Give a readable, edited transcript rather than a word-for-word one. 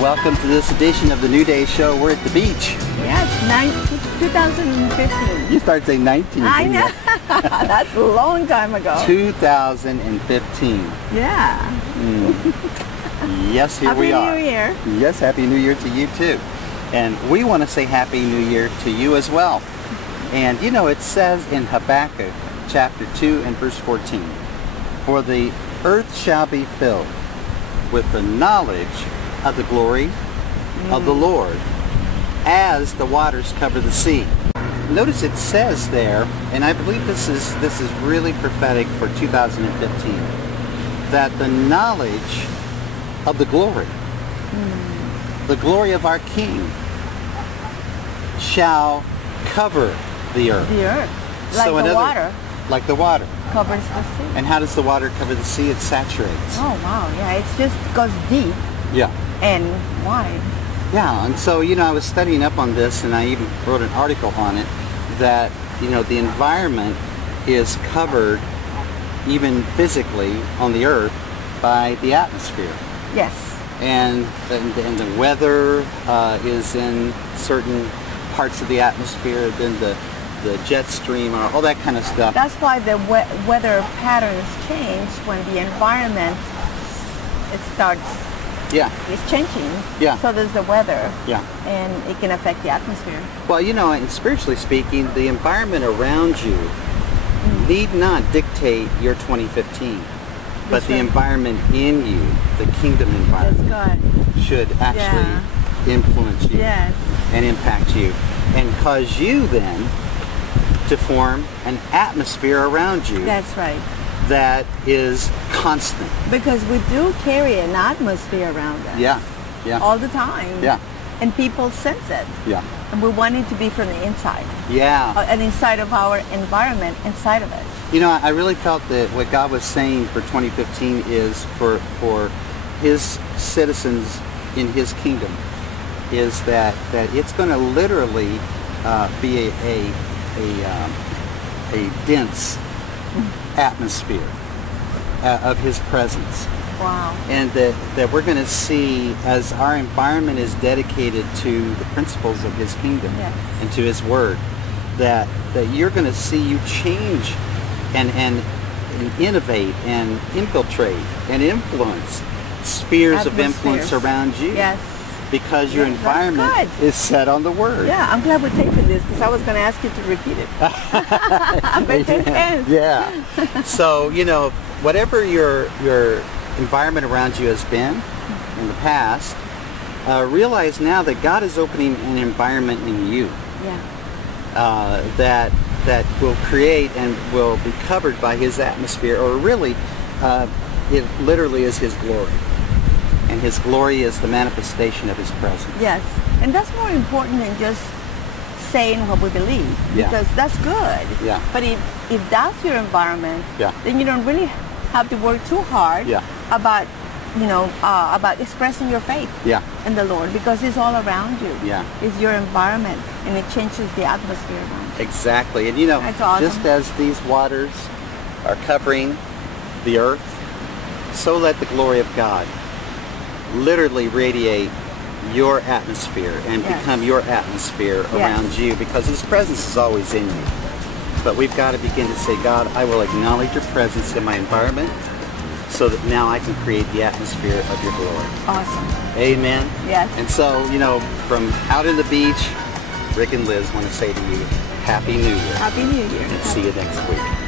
Welcome to this edition of the New Day Show. We're at the beach. Yes, 2015. You started saying 19. I know. That's a long time ago. 2015. Yeah. Yes, here we are. Happy New Year. Yes, Happy New Year to you too. And we want to say Happy New Year to you as well. And you know, it says in Habakkuk chapter 2 and verse 14, "For the earth shall be filled with the knowledge of the glory of the Lord, as the waters cover the sea." Notice it says there, and I believe this is really prophetic for 2015, that the knowledge of the glory of our King shall cover the earth. The earth, like So the water. Like the water. Covers the sea. And how does the water cover the sea? It saturates. Oh wow, yeah, it just goes deep Yeah. and wide. Yeah, and so, you know, I was studying up on this, and I even wrote an article on it, that, you know, the environment is covered, even physically, on the earth by the atmosphere. Yes. And the weather is in certain parts of the atmosphere, then the jet stream, all that kind of stuff. That's why the weather patterns change when the environment, it starts, it's changing. Yeah. So does the weather. Yeah. And it can affect the atmosphere. Well, you know, and spiritually speaking, the environment around you need not dictate your 2015. But the environment in you, the kingdom environment, should actually influence you and impact you, and cause you then to form an atmosphere around you. That's right. That is constant. Because we do carry an atmosphere around us. Yeah, yeah. All the time. Yeah. And people sense it. Yeah. And we want it to be from the inside. Yeah. And inside of our environment, inside of us. You know, I really felt that what God was saying for 2015 is for His citizens in His kingdom, is that it's going to literally be a dense atmosphere of His presence. Wow. And that we're going to see, as our environment is dedicated to the principles of His kingdom and to His Word, that you're going to see you change and innovate and infiltrate and influence spheres of influence around you. Yes. Because your environment is set on the Word. Yeah, I'm glad we're taping this, because I was going to ask you to repeat it. But you can. Yeah. So, you know, whatever your environment around you has been in the past, realize now that God is opening an environment in you. Yeah. That will create and will be covered by His atmosphere, or really, it literally is His glory. And His glory is the manifestation of His presence. Yes. And that's more important than just saying what we believe. Because that's good. Yeah. But if that's your environment, then you don't really have to work too hard about, you know, about expressing your faith in the Lord, because it's all around you. Yeah. It's your environment, and it changes the atmosphere around you. Exactly. And you know, just as these waters are covering the earth, so let the glory of God literally radiate your atmosphere and become your atmosphere around you, because His presence is always in you. But we've got to begin to say, God, I will acknowledge your presence in my environment, so that now I can create the atmosphere of your glory. Awesome. Amen. Yes. And so, you know, from out in the beach, Rick and Liz want to say to you, Happy New Year. Happy New Year. And see you next week.